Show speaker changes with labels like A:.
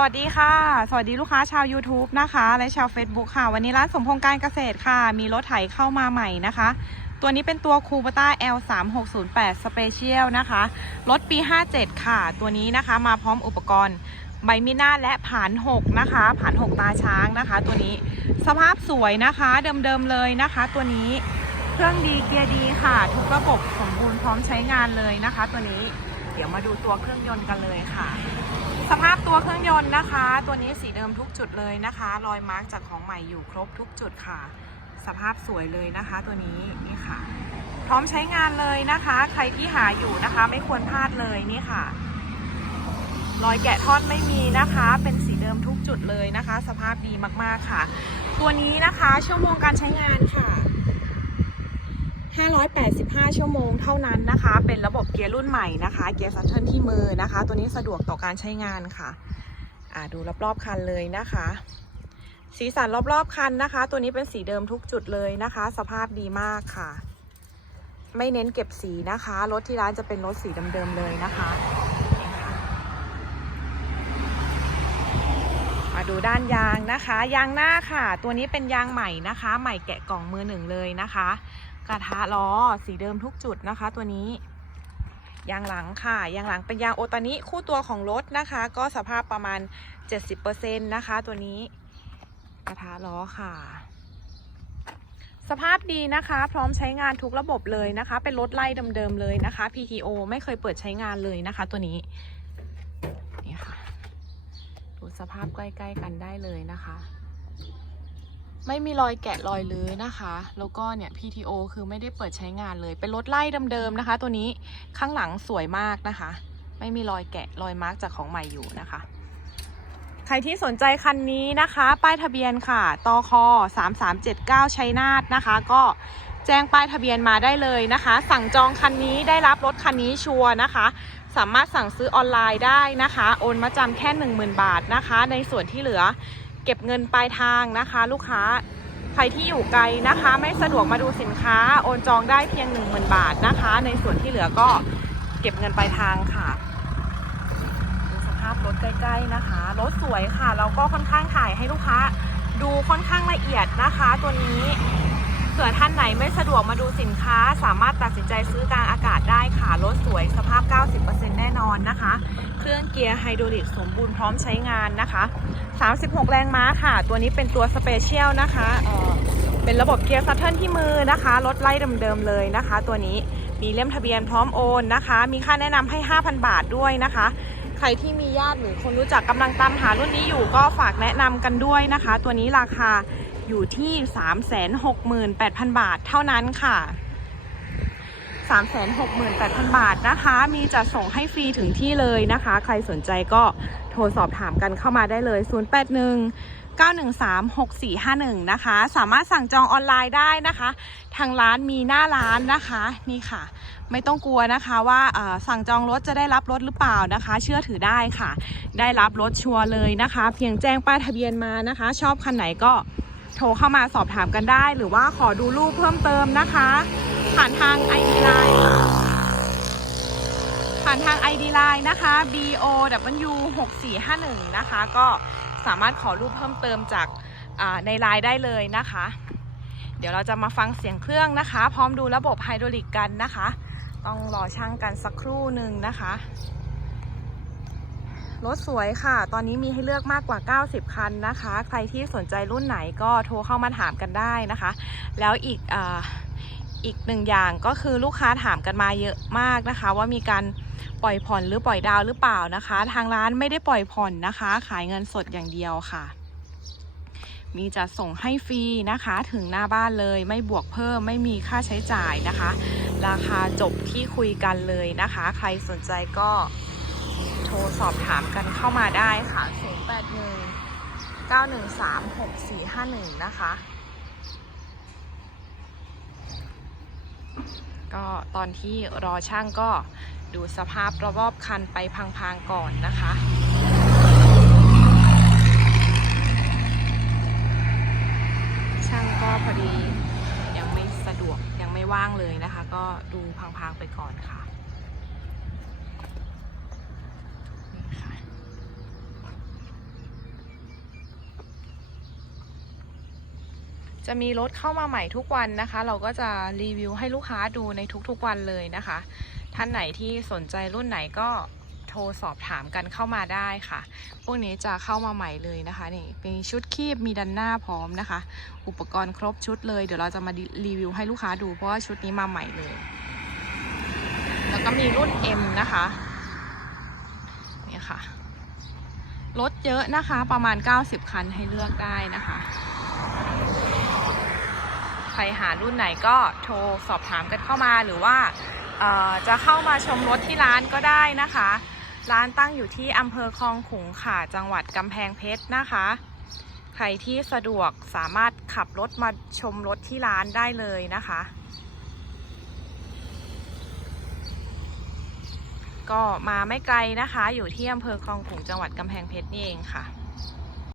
A: สวัสดีค่ะ สวัสดีลูกค้าชาว YouTube นะคะ และชาว Facebook ค่ะ วันนี้ร้านสมพงษ์การเกษตรค่ะ มีรถไถเข้ามาใหม่นะคะ ตัวนี้เป็นตัวคูปต้า L3608 Special นะคะ รถปี 57 ค่ะ ตัวนี้นะคะมาพร้อมอุปกรณ์ใบมีหน้าและผาน 6 นะคะ ผาน 6 ตาช้างนะคะ ตัวนี้สภาพสวยนะคะเดิมๆเลยนะคะ ตัวนี้เครื่องดีเกียร์ดีค่ะ ทุกระบบสมบูรณ์พร้อมใช้งานเลยนะคะ ตัวนี้ เดี๋ยวมาดูตัวเครื่องยนต์กันเลยค่ะ สภาพตัวเครื่องยนต์นะคะ ตัวนี้สีเดิมทุกจุดเลยนะคะ รอยมาร์กจากของใหม่อยู่ครบทุกจุดค่ะ สภาพสวยเลยนะคะ ตัวนี้นี่ค่ะ พร้อมใช้งานเลยนะคะ ใครที่หาอยู่นะคะ ไม่ควรพลาดเลยนี่ค่ะ รอยแกะท่อนไม่มีนะคะ เป็นสีเดิมทุกจุดเลยนะคะ สภาพดีมากๆค่ะ ตัวนี้นะคะชั่วโมงการใช้งานค่ะ 585 ชั่วโมงเท่านั้นนะคะ เป็นระบบเกียร์รุ่นใหม่นะคะ เกียร์ซัตเทิลที่มือนะคะ ตัวนี้สะดวกต่อการใช้งานค่ะอ่าดูรอบๆคันเลยนะคะ สีสันรอบๆคันนะคะ ตัวนี้เป็นสีเดิมทุกจุดเลยนะคะ สภาพดีมากค่ะ ไม่เน้นเก็บสีนะคะ รถที่ร้านจะเป็นรถสีเดิมๆเลยนะคะนี่ค่ะมาดูด้านยางนะคะ ยางหน้าค่ะ ตัวนี้เป็นยางใหม่นะคะ ใหม่แกะกล่องมือหนึ่งเลยนะคะ กระทะล้อสีเดิมทุกจุดนะคะ ตัวนี้ยางหลังค่ะยางหลังเป็นยางโอตานิคู่ตัวของรถนะคะ ก็สภาพประมาณ 70%นะคะ ตัวนี้กระทะล้อค่ะ สภาพดีนะคะ พร้อมใช้งานทุกระบบเลยนะคะ เป็นรถไล่เดิมๆเลยนะคะ PTO ไม่เคยเปิดใช้งานเลยนะคะ ตัวนี้นี่ค่ะดูสภาพใกล้ ๆ กันได้เลยนะคะ ไม่มีรอยแกะรอยลื้อนะคะ แล้วก็เนี่ย PTO คือไม่ได้เปิดใช้งานเลย เป็นรถไล่เดิมๆนะคะ ตัวนี้ข้างหลังสวยมากนะคะ ไม่มีรอยแกะรอยมาร์กจากของใหม่อยู่นะคะ ใครที่สนใจคันนี้นะคะ ป้ายทะเบียนค่ะตค3379ชัยนาทนะคะ ก็แจ้งป้ายทะเบียนมาได้เลยนะคะ สั่งจองคันนี้ได้รับรถคันนี้ชัวร์นะคะสามารถสั่งซื้อออนไลน์ได้นะคะ โอนมาจำแค่ 10,000 บาทนะคะ ในส่วนที่เหลือ เก็บเงินปลายทางนะคะ ลูกค้าใครที่อยู่ไกลนะคะ ไม่สะดวกมาดูสินค้าโอนจองได้เพียง 10,000 บาทนะคะ ในส่วนที่เหลือก็เก็บเงินปลายทางค่ะดูสภาพรถใกล้ๆนะคะรถสวยค่ะแล้วก็ค่อนข้างถ่ายให้ลูกค้า ดูค่อนข้างละเอียดนะคะ ตัวนี้เผื่อท่านไหนไม่สะดวกมาดูสินค้า สามารถตัดสินใจซื้อกลางอากาศได้ค่ะรถสวยสภาพ 90%แน่นอนนะคะ รื่อง เกียร์ไฮดรอลิกสมบูรณ์พร้อมใช้งานนะคะ 36 แรงม้าค่ะ ตัวนี้เป็นตัวสเปเชียลนะคะเเป็นระบบเกียร์ซัตเทิลที่มือนะคะ รถไล่เดิมๆเลยนะคะ ตัวนี้มีเล่มทะเบียนพร้อมโอนนะคะ มีค่าแนะนำให้ 5,000 บาทด้วยนะคะ ใครที่มีญาติหรือคนรู้จักกำลังตามหารุ่นนี้อยู่ก็ฝากแนะนำกันด้วยนะคะ ตัวนี้ราคาอยู่ที่ 368,000 บาทเท่านั้นค่ะ 368,000 บาทนะคะ มีจัดส่งให้ฟรีถึงที่เลยนะคะ ใครสนใจก็โทรสอบถามกันเข้ามาได้เลย 081 913 6451 นะคะ สามารถสั่งจองออนไลน์ได้นะคะ ทางร้านมีหน้าร้านนะคะนี่ค่ะ ไม่ต้องกลัวนะคะว่าสั่งจองรถจะได้รับรถหรือเปล่านะคะ เชื่อถือได้ค่ะ ได้รับรถชัวร์เลยนะคะ เพียงแจ้งป้ายทะเบียนมานะคะ ชอบคันไหนก็โทรเข้ามาสอบถามกันได้ หรือว่าขอดูรูปเพิ่มเติมนะคะ ผ่านทาง ID Line ผ่านทาง ID Line นะคะ BOW 6451นะคะ ก็สามารถขอรูปเพิ่มเติมจากในไลน์ได้เลยนะคะ เดี๋ยวเราจะมาฟังเสียงเครื่องนะคะ พร้อมดูระบบไฮดรอลิกกันนะคะ ต้องรอช่างกันสักครู่หนึ่งนะคะ รถสวยค่ะ ตอนนี้มีให้เลือกมากกว่า 90 คันนะคะ ใครที่สนใจรุ่นไหนก็โทรเข้ามาถามกันได้นะคะ แล้วอีกอ อีกหนึ่งอย่างก็คือลูกค้าถามกันมาเยอะมากนะคะ ว่ามีการปล่อยผ่อนหรือปล่อยดาวหรือเปล่านะคะ ทางร้านไม่ได้ปล่อยผ่อนนะคะ ขายเงินสดอย่างเดียวค่ะ มีจัดส่งให้ฟรีนะคะ ถึงหน้าบ้านเลยไม่บวกเพิ่มไม่มีค่าใช้จ่ายนะคะ ราคาจบที่คุยกันเลยนะคะ ใครสนใจก็โทรสอบถามกันเข้ามาได้ค่ะ 081 913 6451 นะคะ ก็ตอนที่รอช่างก็ดูสภาพรอบๆคันไปพังๆก่อนนะคะช่างก็พอดียังไม่สะดวกยังไม่ว่างเลยนะคะ ก็ดูพังๆไปก่อนค่ะนี่ค่ะ จะมีรถเข้ามาใหม่ทุกวันนะคะ เราก็จะรีวิวให้ลูกค้าดูในทุกๆวันเลยนะคะ ท่านไหนที่สนใจรุ่นไหนก็โทรสอบถามกันเข้ามาได้ค่ะ พวกนี้จะเข้ามาใหม่เลยนะคะนี่เป็นชุดคีบมีดันหน้าพร้อมนะคะ อุปกรณ์ครบชุดเลย เดี๋ยวเราจะมารีวิวให้ลูกค้าดูเพราะว่าชุดนี้มาใหม่เลย แล้วก็มีรุ่น M นะคะนี่ค่ะ รถเยอะนะคะประมาณ 90 คันให้เลือกได้นะคะ ครหารุ่นไหนก็โทรสอบถามกันเข้ามาหรือว่าจะเข้ามาชมรถที่ร้านก็ได้นะคะ ร้านตั้งอยู่ที่อำเภอคลองขุงค่ะ จังหวัดกำแพงเพชรนะคะ ใครที่สะดวกสามารถขับรถมาชมรถที่ร้านได้เลยนะคะ ก็มาไม่ไกลนะคะ อยู่ที่อำเภอคลองขุงจังหวัดกำแพงเพชรนี่เองค่ะ